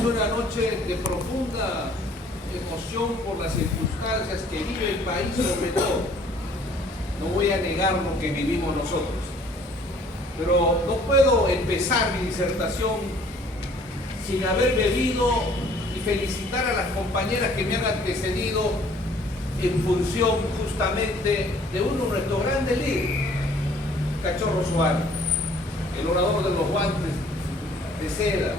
es una noche de profunda emoción por las circunstancias que vive el país, sobre todo. No voy a negar lo que vivimos nosotros, pero no puedo empezar mi disertación sin haber bebido y felicitar a las compañeras que me han antecedido en función justamente de uno de nuestros grandes líderes, Cachorro Suárez, el orador de los guantes de seda.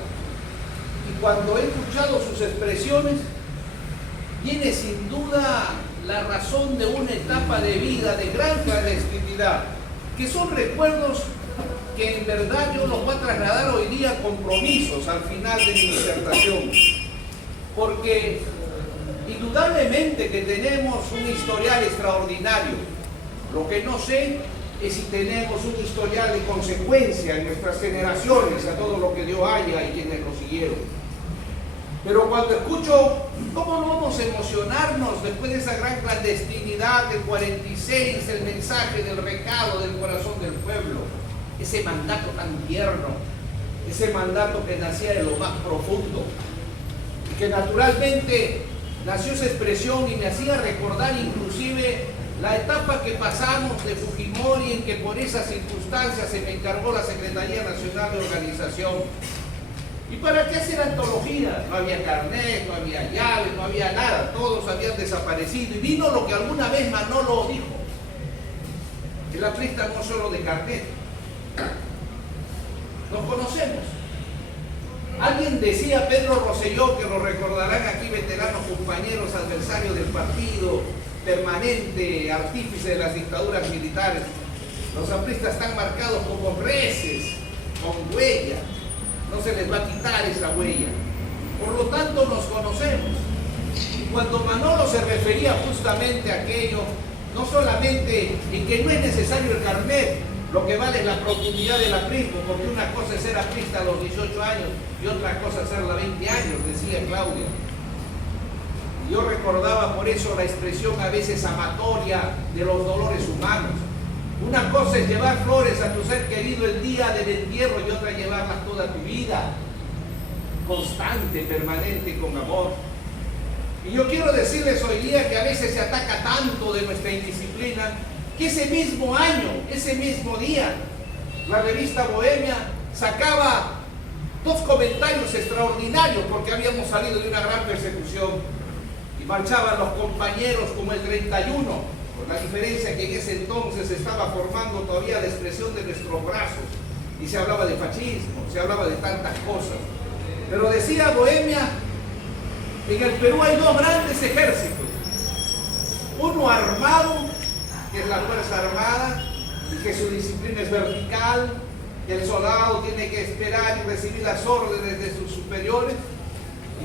Y cuando he escuchado sus expresiones, viene sin duda la razón de una etapa de vida de gran clandestinidad, que son recuerdos que en verdad yo los voy a trasladar hoy día a compromisos al final de mi disertación, porque indudablemente que tenemos un historial extraordinario. Lo que no sé es si tenemos un historial de consecuencia en nuestras generaciones a todo lo que dio Haya y quienes lo siguieron. Pero cuando escucho, ¿cómo no vamos a emocionarnos después de esa gran clandestinidad del 46, el mensaje del recado del corazón del pueblo? Ese mandato tan tierno, ese mandato que nacía de lo más profundo y que naturalmente nació esa expresión y me hacía recordar inclusive la etapa que pasamos de Fujimori, en que por esas circunstancias se me encargó la Secretaría Nacional de Organización. ¿Y para qué hacer antología? No había carnet, no había llave, no había nada, todos habían desaparecido. Y vino lo que alguna vez Manolo dijo: el aprista no solo de carnet. Nos conocemos. Alguien decía, Pedro Rosselló, que lo recordarán aquí veteranos compañeros, adversarios del partido, permanente artífice de las dictaduras militares: los apristas están marcados como reces, con huella. No se les va a quitar esa huella. Por lo tanto, nos conocemos. Y cuando Manolo se refería justamente a aquello, no solamente en que no es necesario el carnet, lo que vale es la profundidad del aprismo, porque una cosa es ser aprista a los 18 años y otra cosa es serla a 20 años, decía Claudia. Yo recordaba por eso la expresión a veces amatoria de los dolores humanos. Una cosa es llevar flores a tu ser querido el día del entierro y otra llevarlas toda tu vida, constante, permanente, con amor. Y yo quiero decirles hoy día que a veces se ataca tanto de nuestra indisciplina que ese mismo año, ese mismo día, la revista Bohemia sacaba dos comentarios extraordinarios porque habíamos salido de una gran persecución y marchaban los compañeros como el 31. La diferencia que en ese entonces se estaba formando todavía la expresión de nuestros brazos y se hablaba de fascismo, se hablaba de tantas cosas. Pero decía Bohemia, en el Perú hay dos grandes ejércitos, uno armado, que es la Fuerza Armada, y que su disciplina es vertical, que el soldado tiene que esperar y recibir las órdenes de sus superiores,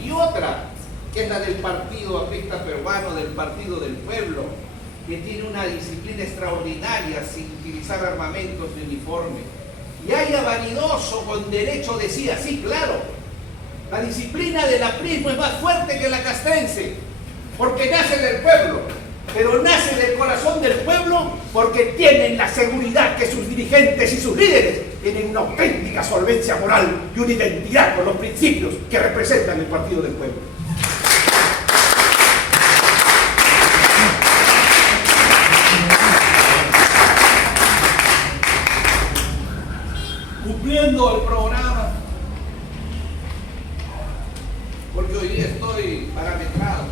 y otra, que es la del partido aprista peruano, del Partido del Pueblo, que tiene una disciplina extraordinaria sin utilizar armamentos de uniforme. Y Haya vanidoso con derecho decía, sí, claro, la disciplina del aprismo es más fuerte que la castrense, porque nace del pueblo, pero nace del corazón del pueblo porque tienen la seguridad que sus dirigentes y sus líderes tienen una auténtica solvencia moral y una identidad con los principios que representan el Partido del Pueblo. Cumpliendo el programa, porque hoy día estoy parametrado,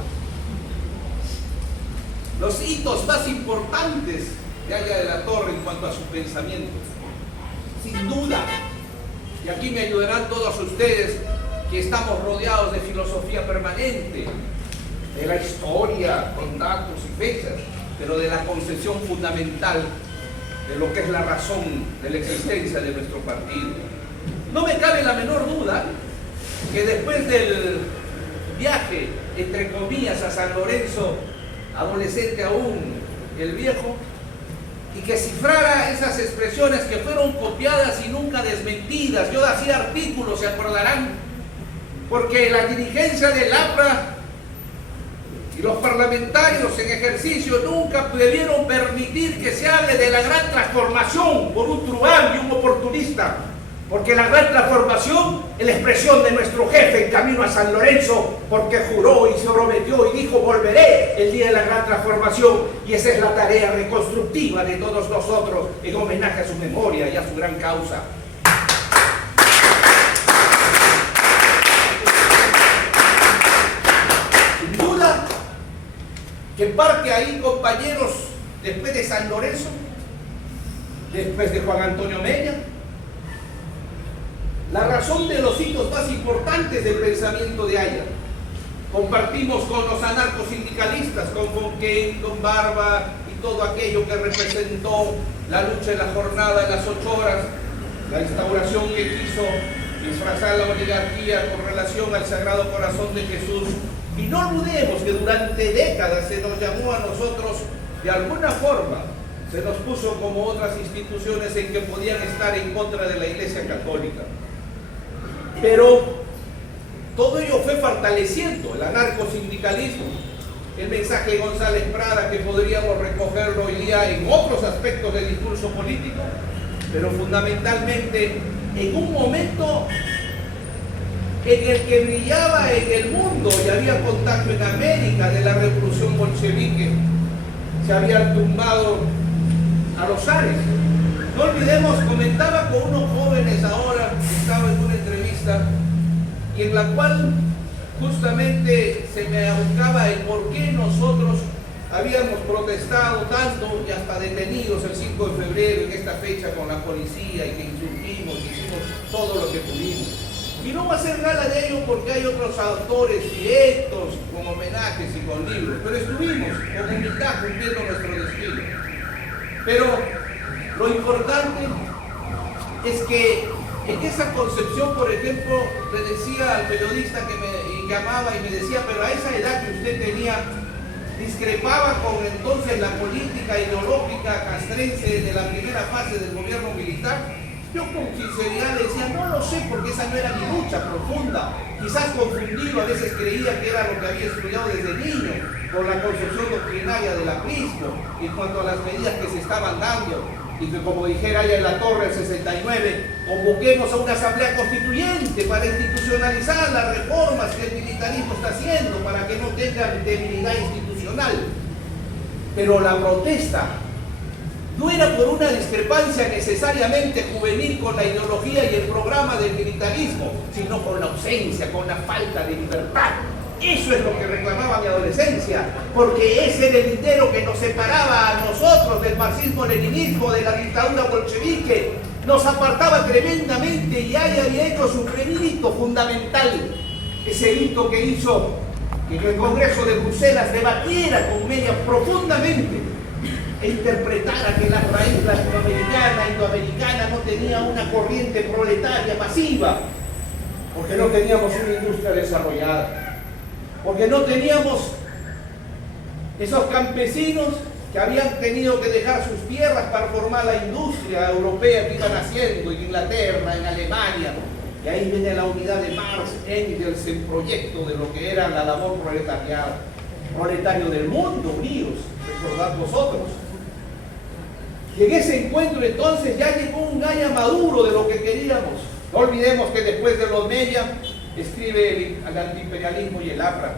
los hitos más importantes de Haya de la Torre en cuanto a su pensamiento, sin duda, y aquí me ayudarán todos ustedes que estamos rodeados de filosofía permanente, de la historia con datos y fechas, pero de la concepción fundamental de lo que es la razón de la existencia de nuestro partido. No me cabe la menor duda que después del viaje, entre comillas, a San Lorenzo, adolescente aún, el viejo, y que cifrara esas expresiones que fueron copiadas y nunca desmentidas. Yo hacía artículos, se acordarán, porque la dirigencia del APRA y los parlamentarios en ejercicio nunca debieron permitir que se hable de la gran transformación por un truán y un oportunista, porque la gran transformación en la expresión de nuestro jefe en camino a San Lorenzo, porque juró y se prometió y dijo: volveré el día de la gran transformación. Y esa es la tarea reconstructiva de todos nosotros en homenaje a su memoria y a su gran causa. Sin duda que parte ahí, compañeros, después de San Lorenzo, después de Juan Antonio Mella, la razón de los hitos más importantes del pensamiento de Haya. Compartimos con los anarcosindicalistas, con Fonquén, con Barba y todo aquello que representó la lucha en la jornada de las 8 horas, la instauración que quiso disfrazar la oligarquía con relación al Sagrado Corazón de Jesús. Y no olvidemos que durante décadas se nos llamó a nosotros, de alguna forma, se nos puso como otras instituciones en que podían estar en contra de la Iglesia Católica. Pero todo ello fue fortaleciendo el anarcosindicalismo, el mensaje de González Prada, que podríamos recogerlo hoy día en otros aspectos del discurso político, pero fundamentalmente en un momento en el que brillaba en el mundo y había contacto en América de la revolución bolchevique. Se habían tumbado a los zares. No olvidemos, comentaba con unos jóvenes ahora, estaba en una entrevista, y en la cual justamente se me buscaba el por qué nosotros habíamos protestado tanto y hasta detenidos el 5 de febrero en esta fecha con la policía, y que insurgimos, hicimos todo lo que pudimos. Y no va a ser nada de ello porque hay otros autores directos con homenajes y con libros, pero estuvimos con humildad cumpliendo nuestro destino. Pero lo importante es que en esa concepción, por ejemplo, le decía al periodista que me llamaba y me decía: pero a esa edad que usted tenía, discrepaba con entonces la política ideológica castrense de la primera fase del gobierno militar. Yo con sinceridad le decía: no lo sé, porque esa no era mi lucha profunda. Quizás confundido, a veces creía que era lo que había estudiado desde niño, por la concepción doctrinaria del aprismo, en cuanto a las medidas que se estaban dando. Y que, como dijera ya en la Torre del 69, convoquemos a una asamblea constituyente para institucionalizar las reformas que el militarismo está haciendo, para que no tengan debilidad institucional. Pero la protesta no era por una discrepancia necesariamente juvenil con la ideología y el programa del militarismo, sino con la ausencia, con la falta de libertad. Eso es lo que reclamaba mi adolescencia, porque ese era el lindero que nos separaba a nosotros del marxismo-leninismo, de la dictadura bolchevique. Nos apartaba tremendamente, y ahí había hecho su primer hito fundamental, ese hito que hizo que el Congreso de Bruselas debatiera con Mella profundamente e interpretara que la raíz latinoamericana, indoamericana, no tenía una corriente proletaria masiva, porque no teníamos una industria desarrollada, porque no teníamos esos campesinos que habían tenido que dejar sus tierras para formar la industria europea que iban haciendo en Inglaterra, en Alemania. Y ahí viene la unidad de Marx, Engels, el proyecto de lo que era la labor proletario del mundo, unidos, recordad vosotros. Y en ese encuentro entonces ya llegó un Haya maduro de lo que queríamos. No olvidemos que después de los Mella escribe el antiimperialismo y el APRA.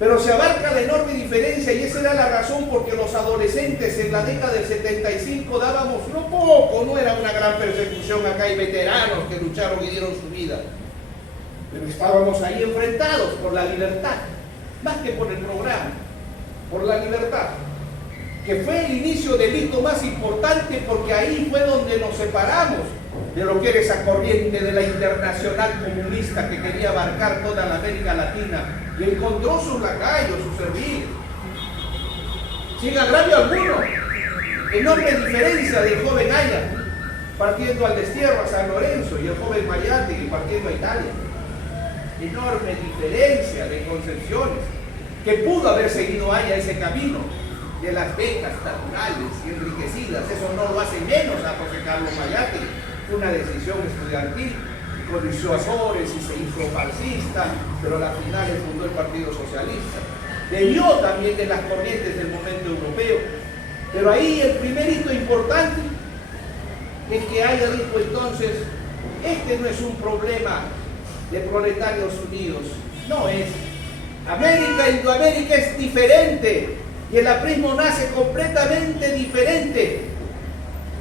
Pero se abarca la enorme diferencia, y esa era la razón porque los adolescentes en la década del 75 dábamos no poco, no era una gran persecución, acá hay veteranos que lucharon y dieron su vida, pero estábamos ahí enfrentados por la libertad, más que por el programa, por la libertad, que fue el inicio del hito más importante, porque ahí fue donde nos separamos de lo que era esa corriente de la internacional comunista que quería abarcar toda la América Latina, y encontró sus lacayos, sus servir. Sin agravio alguno, enorme diferencia del joven Haya partiendo al destierro a San Lorenzo y el joven Mayate partiendo a Italia. Enorme diferencia de concepciones, que pudo haber seguido Haya ese camino de las becas naturales y enriquecidas. Eso no lo hace menos a José Carlos Mayate, una decisión estudiantil. Codició Azores y se hizo marxista, pero al final fundó el Partido Socialista. Bebió también de las corrientes del momento europeo. Pero ahí el primer hito importante es que Haya dijo entonces: este no es un problema de proletarios unidos. No es. América, Indoamérica es diferente y el aprismo nace completamente diferente.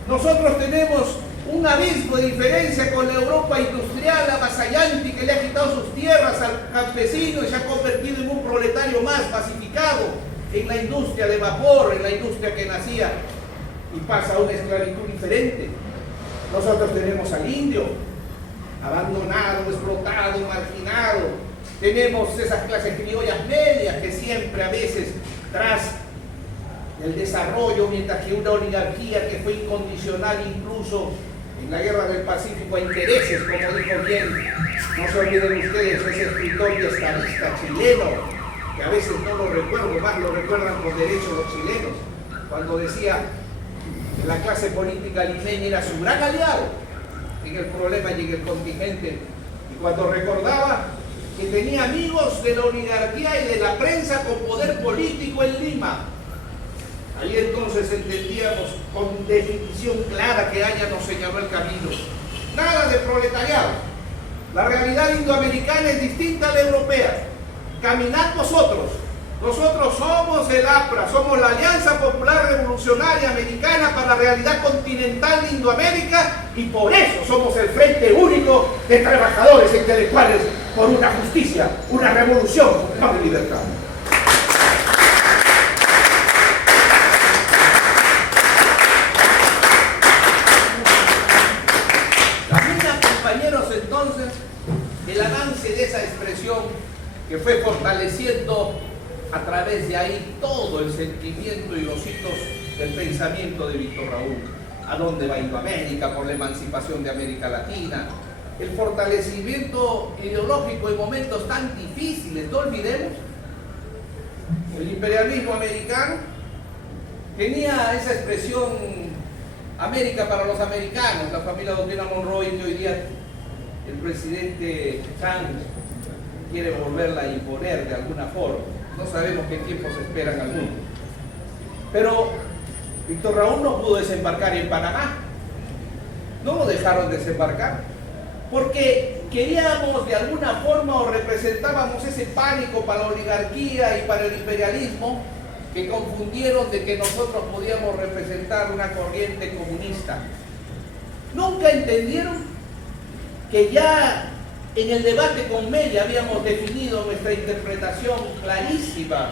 Nosotros tenemos un abismo de diferencia con la Europa industrial avasallante que le ha quitado sus tierras al campesino y se ha convertido en un proletario más pacificado en la industria de vapor, en la industria que nacía y pasa a una esclavitud diferente. Nosotros tenemos al indio abandonado, explotado, marginado. Tenemos esas clases criollas medias que siempre a veces tras el desarrollo, mientras que una oligarquía que fue incondicional incluso en la guerra del Pacífico a intereses, como dijo bien, no se olviden ustedes, ese escritor y estadista chileno, que a veces no lo recuerdo, más lo recuerdan por derecho los chilenos, cuando decía que la clase política limeña era su gran aliado en el problema y en el contingente, y cuando recordaba que tenía amigos de la oligarquía y de la prensa con poder político en Lima. Ahí entonces entendíamos con definición clara que Aya nos señaló el camino. Nada de proletariado. La realidad indoamericana es distinta a la europea. Caminad vosotros. Nosotros somos el APRA, somos la Alianza Popular Revolucionaria Americana para la realidad continental de Indoamérica y por eso somos el frente único de trabajadores e intelectuales por una justicia, una revolución con paz y libertad. Compañeros, entonces, el avance de esa expresión que fue fortaleciendo a través de ahí todo el sentimiento y los hitos del pensamiento de Víctor Raúl. ¿A dónde va Indoamérica? Por la emancipación de América Latina. El fortalecimiento ideológico en momentos tan difíciles, no olvidemos. El imperialismo americano tenía esa expresión América para los americanos, la familia doctrina Monroe, que hoy día el presidente Trump quiere volverla a imponer de alguna forma. No sabemos qué tiempos esperan al mundo. Pero Víctor Raúl no pudo desembarcar en Panamá. No lo dejaron desembarcar porque queríamos de alguna forma o representábamos ese pánico para la oligarquía y para el imperialismo que confundieron de que nosotros podíamos representar una corriente comunista. Nunca entendieron que ya en el debate con Mella habíamos definido nuestra interpretación clarísima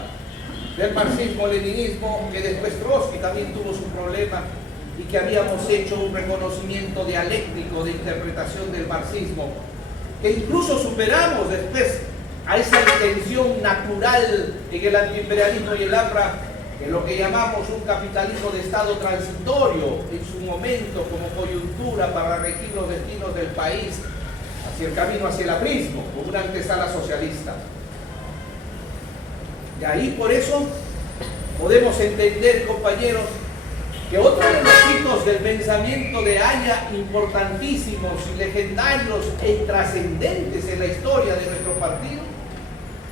del marxismo-leninismo, que después Trotsky también tuvo su problema y que habíamos hecho un reconocimiento dialéctico de interpretación del marxismo, que incluso superamos después a esa intención natural en el antiimperialismo y el APRA, en lo que llamamos un capitalismo de Estado transitorio en su momento como coyuntura para regir los destinos del país hacia el camino hacia el aprismo, como una antesala socialista. Y ahí por eso podemos entender, compañeros, que otro de los hitos del pensamiento de Aya, importantísimos y legendarios e trascendentes en la historia de nuestro partido,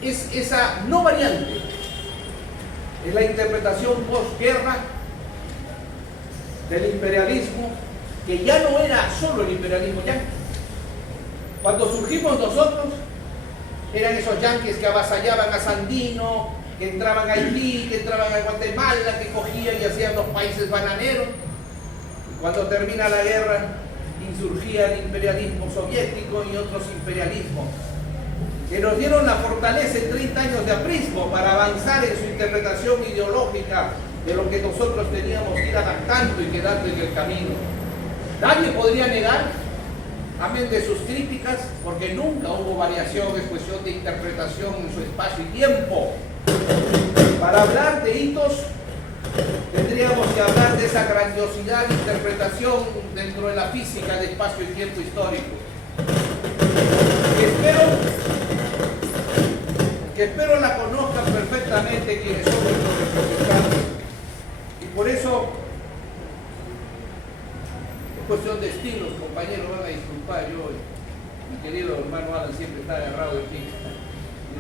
es esa no variante, es la interpretación posguerra del imperialismo, que ya no era solo el imperialismo yanqui. Cuando surgimos nosotros, eran esos yanquis que avasallaban a Sandino, que entraban a Haití, que entraban a Guatemala, que cogían y hacían los países bananeros. Y cuando termina la guerra, insurgía el imperialismo soviético y otros imperialismos, que nos dieron la fortaleza en 30 años de aprismo para avanzar en su interpretación ideológica de lo que nosotros teníamos que ir adaptando y quedando en el camino. Nadie podría negar, amén de sus críticas, porque nunca hubo variación, es cuestión de interpretación en su espacio y tiempo. Para hablar de hitos, tendríamos que hablar de esa grandiosidad de interpretación dentro de la física de espacio y tiempo histórico. Que espero la conozcan perfectamente quienes son nuestros representantes. Y por eso, es cuestión de estilos, compañeros, van a disculpar, mi querido hermano Alan siempre está agarrado de ti.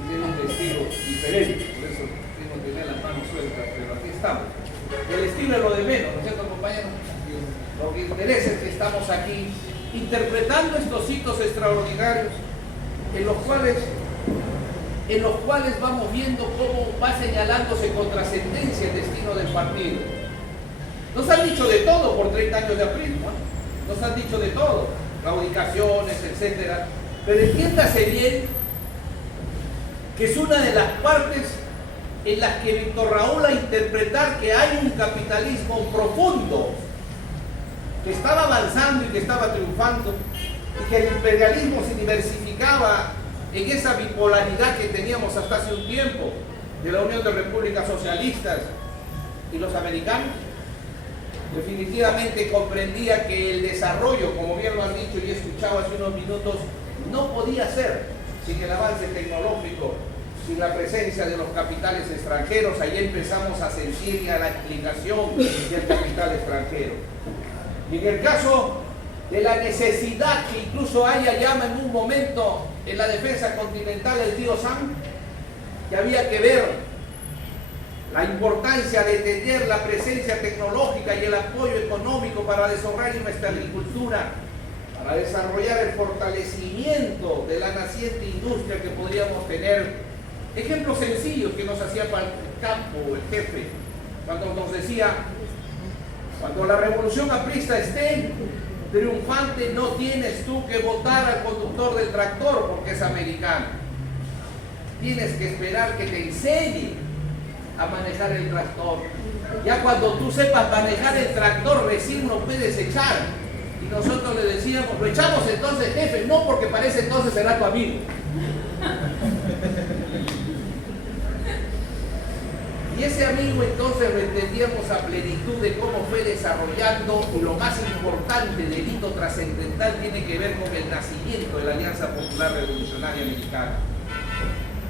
Tiene un estilo diferente, por eso tengo que tener las manos sueltas, pero aquí estamos. El estilo es lo de menos, ¿no es cierto, compañero? Lo que interesa es que estamos aquí interpretando estos hitos extraordinarios en los cuales vamos viendo cómo va señalándose con trascendencia el destino del partido. Nos han dicho de todo por 30 años de aprismo, ¿eh? Nos han dicho de todo, claudicaciones, etcétera. Pero entiéndase bien que es una de las partes en las que Víctor Raúl, a interpretar que hay un capitalismo profundo que estaba avanzando y que estaba triunfando, y que el imperialismo se diversificaba en esa bipolaridad que teníamos hasta hace un tiempo de la Unión de Repúblicas Socialistas y los americanos, definitivamente comprendía que el desarrollo, como bien lo han dicho y he escuchado hace unos minutos, no podía ser sin el avance tecnológico, sin la presencia de los capitales extranjeros. Ahí empezamos a sentir ya la explicación del capital extranjero. Y en el caso de la necesidad que incluso Haya llama en un momento en la defensa continental del tío Sam, que había que ver la importancia de tener la presencia tecnológica y el apoyo económico para desarrollar nuestra agricultura, para desarrollar el fortalecimiento de la naciente industria que podríamos tener. Ejemplos sencillos que nos hacía para el campo el jefe, cuando nos decía: cuando la revolución aprista esté triunfante, no tienes tú que votar al conductor del tractor porque es americano. Tienes que esperar que te enseñe a manejar el tractor. Ya cuando tú sepas manejar el tractor, recién lo puedes echar. Y nosotros le decíamos: lo echamos entonces, jefe. No, porque para ese entonces será tu amigo. Y ese amigo entonces lo entendíamos a plenitud de cómo fue desarrollando, y lo más importante del hito trascendental tiene que ver con el nacimiento de la Alianza Popular Revolucionaria Mexicana.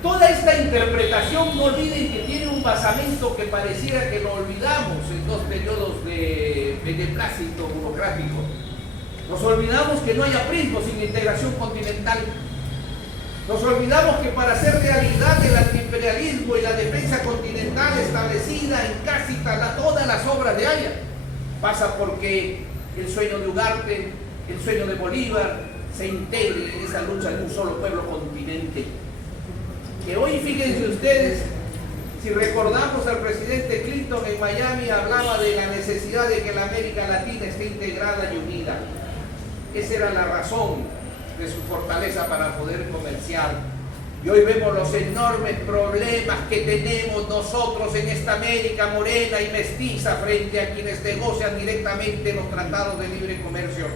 Toda esta interpretación, no olviden que tiene un basamento que pareciera que lo olvidamos en dos periodos de beneplácito burocrático. Nos olvidamos que no hay aprismo sin integración continental. Nos olvidamos que para hacer realidad el antiimperialismo y la defensa continental establecida en casi todas las obras de Haya, pasa porque el sueño de Ugarte, el sueño de Bolívar, se integre en esa lucha de un solo pueblo continente. Que hoy, fíjense ustedes, si recordamos al presidente Clinton en Miami, hablaba de la necesidad de que la América Latina esté integrada y unida. Esa era la razón de su fortaleza para poder comerciar. Y hoy vemos los enormes problemas que tenemos nosotros en esta América morena y mestiza frente a quienes negocian directamente los tratados de libre comercio,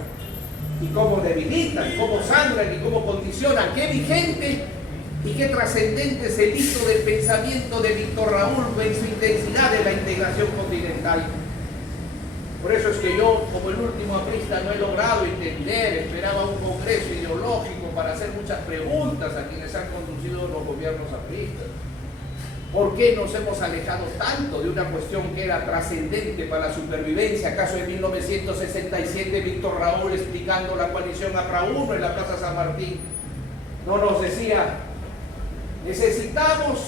y cómo debilitan, cómo sangran y cómo condicionan. Qué vigente y qué trascendente es el hito del pensamiento de Víctor Raúl en su intensidad de la integración continental. Por eso es que yo, como el último aprista, no he logrado entender. Esperaba un congreso ideológico para hacer muchas preguntas a quienes han conducido los gobiernos apristas. ¿Por qué nos hemos alejado tanto de una cuestión que era trascendente para la supervivencia? ¿Acaso en 1967 Víctor Raúl, explicando la coalición APRA 1 en la Plaza San Martín, no nos decía: necesitamos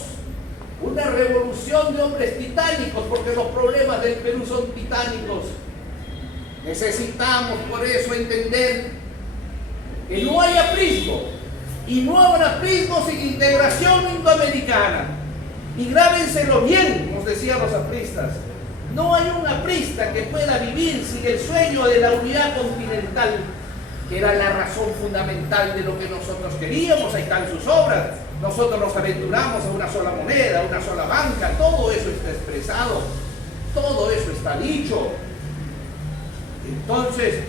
una revolución de hombres titánicos porque los problemas del Perú son titánicos? Necesitamos por eso entender que no hay aprismo, y no habrá aprismo sin integración indoamericana. Y grábenselo bien, nos decían los apristas: no hay un aprista que pueda vivir sin el sueño de la unidad continental, que era la razón fundamental de lo que nosotros queríamos. Ahí están sus obras. Nosotros nos aventuramos a una sola moneda, a una sola banca. Todo eso está expresado, todo eso está dicho. Entonces,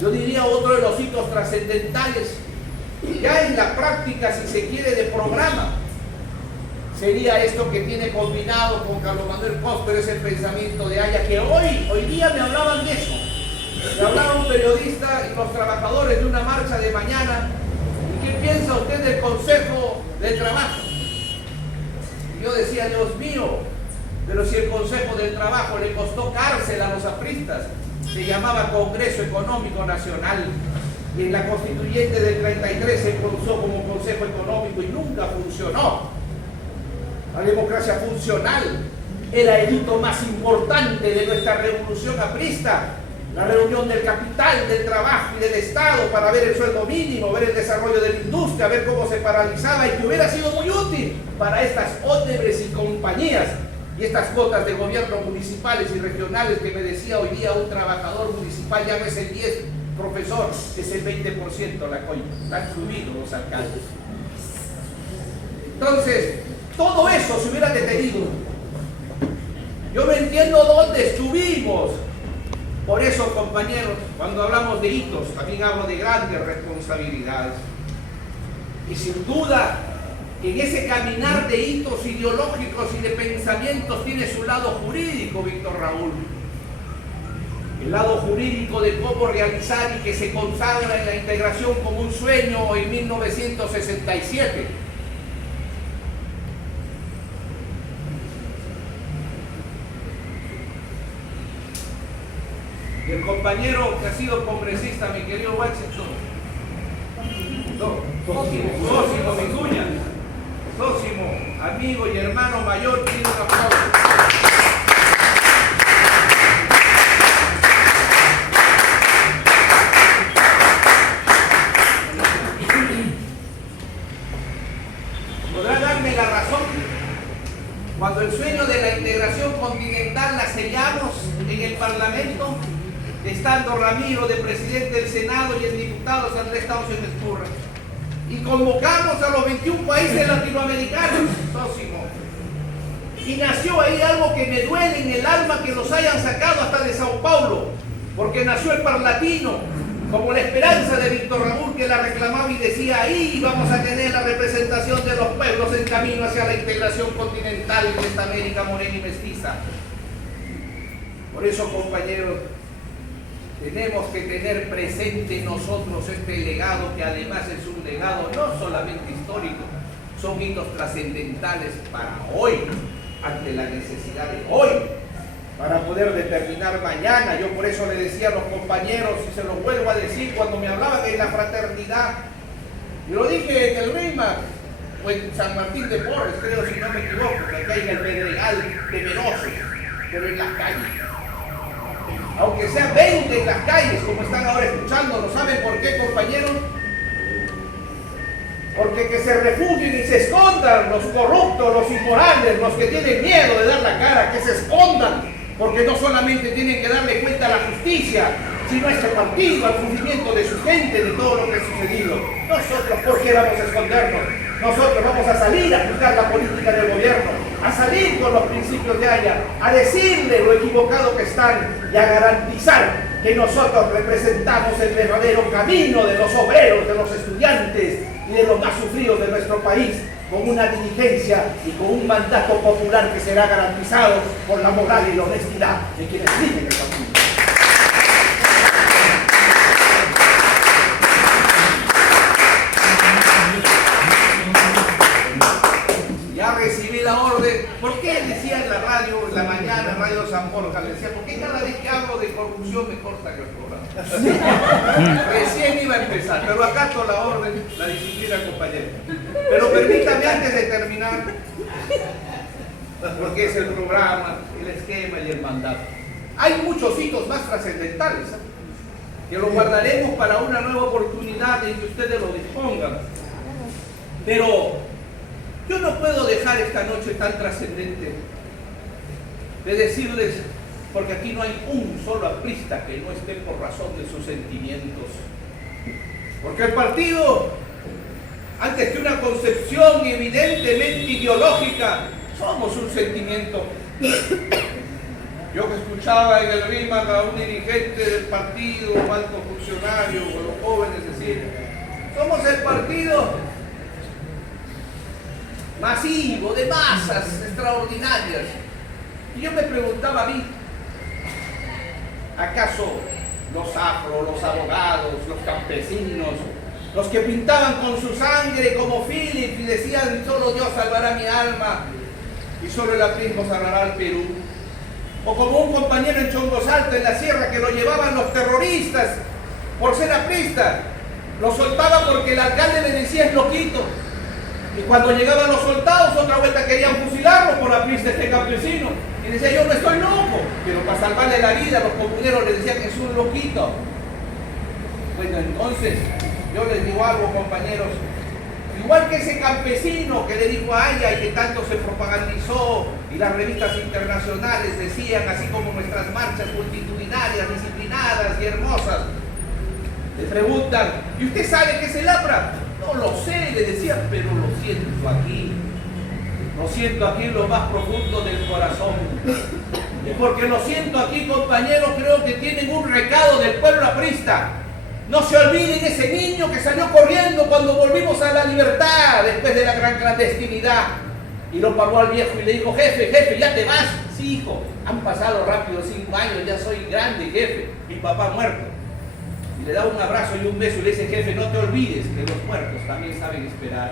yo diría otro de los hitos trascendentales, ya en la práctica, si se quiere, de programa, sería esto que tiene combinado con Carlos Manuel Cos, pero es el pensamiento de Haya, que hoy día me hablaban de eso. Me hablaba un periodista y los trabajadores de una marcha de mañana: ¿y qué piensa usted del Consejo del Trabajo? Y yo decía: Dios mío, pero si el Consejo del Trabajo le costó cárcel a los apristas, se llamaba Congreso Económico Nacional, y en la Constituyente del 33 se usó como Consejo Económico y nunca funcionó. La democracia funcional era el hito más importante de nuestra revolución aprista, la reunión del capital, del trabajo y del Estado para ver el sueldo mínimo, ver el desarrollo de la industria, ver cómo se paralizaba, y que hubiera sido muy útil para estas Odebrecht y compañías y estas cuotas de gobierno municipales y regionales que me decía hoy día un trabajador municipal, ya no es el 10, profesor, es el 20% la coima, han subido los alcaldes. Entonces, todo eso se hubiera detenido. Yo no entiendo dónde estuvimos. Por eso, compañeros, cuando hablamos de hitos, también hablo de grandes responsabilidades. Y sin duda, en ese caminar de hitos ideológicos y de pensamientos tiene su lado jurídico, Víctor Raúl. El lado jurídico de cómo realizar y que se consagra en la integración como un sueño en 1967. Y el compañero que ha sido congresista, mi querido Washington, Sósimo Vicuña, Sósimo, amigo y hermano mayor, tiene un aplauso. Podrá darme la razón cuando el sueño de la integración continental la sellamos en el Parlamento, estando Ramiro de presidente del Senado y el diputado Andrés Tausen Escurra, y convocamos a los 21 países latinoamericanos, Sósimo, y nació ahí algo que me duele en el alma, que los hayan sacado hasta de Sao Paulo, porque nació el Parlatino, como la esperanza de Víctor Raúl, que la reclamaba y decía: ahí vamos a tener la representación de los pueblos en camino hacia la integración continental de esta América morena y mestiza. Por eso, compañeros, tenemos que tener presente nosotros este legado, que además es un legado no solamente histórico, son hitos trascendentales para hoy, ante la necesidad de hoy, para poder determinar mañana. Yo por eso le decía a los compañeros, y se los vuelvo a decir, cuando me hablaban de la fraternidad, yo lo dije en el RIMAC, o en San Martín de Porres, creo, si no me equivoco, que acá en el Pedregal temeroso, pero en las calles. Aunque sean 20 en las calles, como están ahora escuchándonos. ¿Saben por qué, compañeros? Porque que se refugien y se escondan los corruptos, los inmorales, los que tienen miedo de dar la cara, que se escondan, porque no solamente tienen que darle cuenta a la justicia, sino a este partido, al sufrimiento de su gente, de todo lo que ha sucedido. Nosotros, ¿por qué vamos a escondernos? Nosotros vamos a salir a juzgar la política del gobierno, a salir con los principios de Haya, a decirle lo equivocado que están y a garantizar que nosotros representamos el verdadero camino de los obreros, de los estudiantes y de los más sufridos de nuestro país, con una diligencia y con un mandato popular que será garantizado por la moral y la honestidad de quienes dirigen el partido. Recibí la orden. ¿Por qué decía en la radio, en la mañana, en Radio San Borja? Le decía: ¿por qué cada vez que hablo de corrupción me cortan el programa? Recién iba a empezar, pero acato la orden, la disciplina, compañero. Pero permítame, antes de terminar, porque es el programa, el esquema y el mandato. Hay muchos hitos más trascendentales, que los guardaremos para una nueva oportunidad en que ustedes lo dispongan. Pero yo no puedo dejar esta noche tan trascendente de decirles, porque aquí no hay un solo aprista que no esté por razón de sus sentimientos. Porque el partido, antes que una concepción evidentemente ideológica, somos un sentimiento. Yo que escuchaba en el RIMAC a un dirigente del partido, un alto funcionario, o los jóvenes decir: somos el partido masivo, de masas extraordinarias. Y yo me preguntaba a mí, ¿acaso los afro, los abogados, los campesinos, los que pintaban con su sangre como Philip y decían: solo Dios salvará mi alma y solo el aprismo salvará al Perú? O como un compañero en Chongosalto, en la sierra, que lo llevaban los terroristas por ser aprista, lo soltaba porque el alcalde le decía: es loquito. Y cuando llegaban los soldados, otra vuelta querían fusilarlo por abrirse este campesino. Y decía, yo no estoy loco, pero para salvarle la vida, los comuneros le decían que es un loquito. Bueno, entonces, yo les digo algo, compañeros. Igual que ese campesino que le dijo a Aya y que tanto se propagandizó y las revistas internacionales decían, así como nuestras marchas multitudinarias, disciplinadas y hermosas, le preguntan, ¿y usted sabe qué es el APRA? No lo sé, le decían, pero lo siento aquí. Lo siento aquí en lo más profundo del corazón. Porque lo siento aquí, compañeros, creo que tienen un recado del pueblo aprista. No se olviden ese niño que salió corriendo cuando volvimos a la libertad después de la gran clandestinidad. Y lo pagó al viejo y le dijo, jefe, ¿ya te vas? Sí, hijo, han pasado rápido 5 años, ya soy grande, jefe. Mi papá muerto. Y le da un abrazo y un beso y le dice, jefe, no te olvides que los muertos también saben esperar.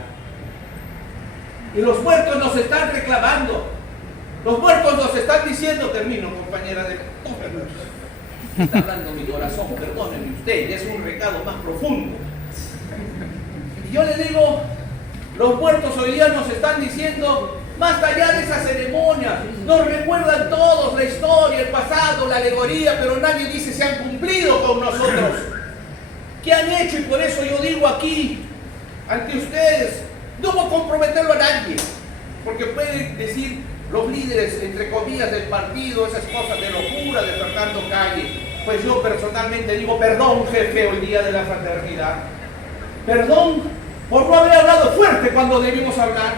Y los muertos nos están reclamando. Los muertos nos están diciendo, termino, compañera de... Está hablando mi corazón, perdóneme usted, es un recado más profundo. Y yo le digo, los muertos hoy día nos están diciendo, más allá de esa ceremonia, nos recuerdan todos la historia, el pasado, la alegoría, pero nadie dice si han cumplido con nosotros. ¿Qué han hecho? Y por eso yo digo aquí, ante ustedes, no voy a comprometerlo a nadie, porque pueden decir los líderes, entre comillas, del partido, esas cosas de locura de Fernando Calle. Pues yo personalmente digo, perdón, jefe, hoy día de la fraternidad. Perdón por no haber hablado fuerte cuando debimos hablar.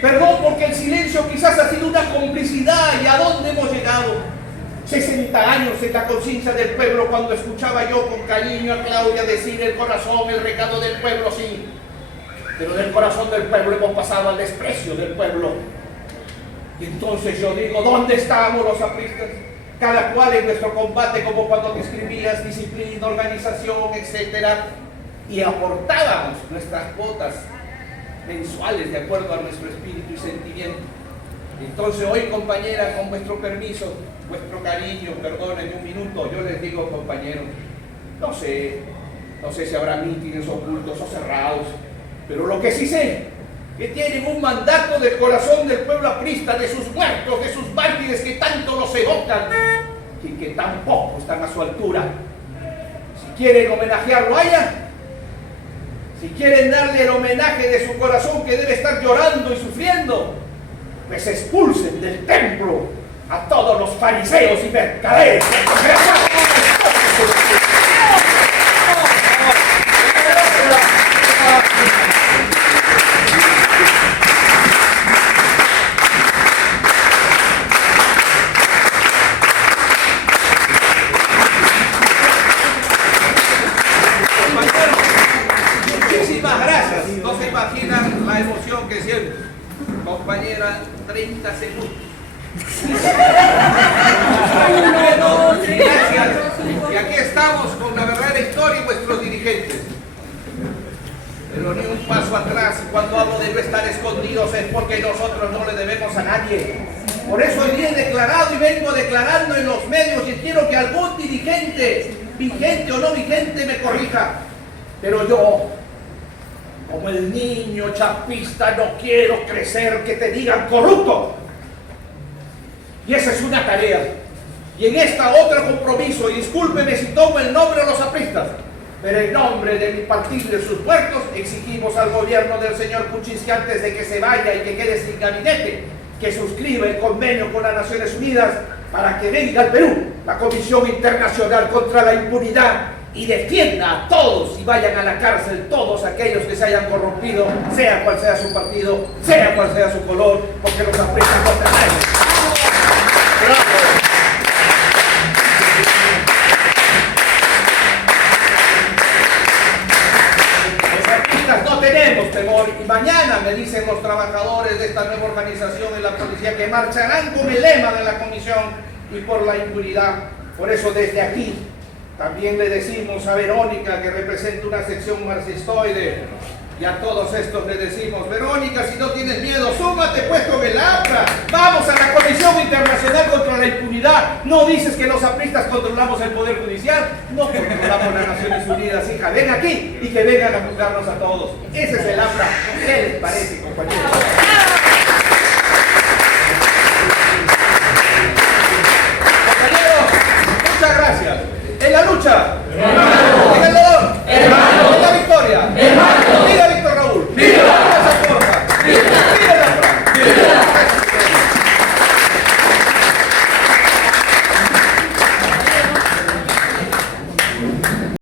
Perdón porque el silencio quizás ha sido una complicidad. ¿Y a dónde hemos llegado? 60 años en la conciencia del pueblo cuando escuchaba yo con cariño a Claudia decir el corazón, el recado del pueblo, sí. Pero del corazón del pueblo hemos pasado al desprecio del pueblo. Y entonces yo digo, ¿dónde estamos los apristas? Cada cual en nuestro combate, como cuando te escribías, disciplina, organización, etc. Y aportábamos nuestras cuotas mensuales de acuerdo a nuestro espíritu y sentimiento. Entonces hoy, compañera, con vuestro permiso, vuestro cariño, perdónenme un minuto, yo les digo, compañeros, no sé si habrá mítines ocultos o cerrados, pero lo que sí sé, que tienen un mandato del corazón del pueblo aprista, de sus muertos, de sus mártires que tanto los evocan y que tampoco están a su altura. Si quieren homenajearlo a ella, si quieren darle el homenaje de su corazón que debe estar llorando y sufriendo, pues expulsen del templo a todos los fariseos y mercaderes. Muchísimas gracias. No se imaginan la emoción que siento. Compañera, 30 segundos. Gracias. Y aquí estamos con la verdadera historia y vuestros dirigentes. Pero ni un paso atrás. Cuando hablo de no estar escondidos es porque nosotros no le debemos a nadie. Por eso hoy día he declarado y vengo declarando en los medios y quiero que algún dirigente, vigente o no vigente, me corrija. Pero yo, como el niño chapista, no quiero crecer que te digan corrupto. Y esa es una tarea. Y en esta otro compromiso, y discúlpeme si tomo el nombre de los apristas, pero en nombre de mi partido y de sus muertos, exigimos al gobierno del señor Kuczynski, antes de que se vaya y que quede sin gabinete, que suscriba el convenio con las Naciones Unidas para que venga al Perú la Comisión Internacional contra la Impunidad y defienda a todos y vayan a la cárcel todos aquellos que se hayan corrompido, sea cual sea su partido, sea cual sea su color, porque los apristas no tenemos. Los artistas no tenemos temor y mañana me dicen los trabajadores de esta nueva organización en la policía que marcharán con el lema de la comisión y por la impunidad. Por eso desde aquí también le decimos a Verónica, que representa una sección marxistoide, y a todos estos le decimos, Verónica, si no tienes miedo, súmate pues con el APRA, vamos a la Comisión Internacional contra la Impunidad. No dices que los apristas controlamos el Poder Judicial, no controlamos las Naciones Unidas, hija, ven aquí y que vengan a juzgarnos a todos. Ese es el APRA, parece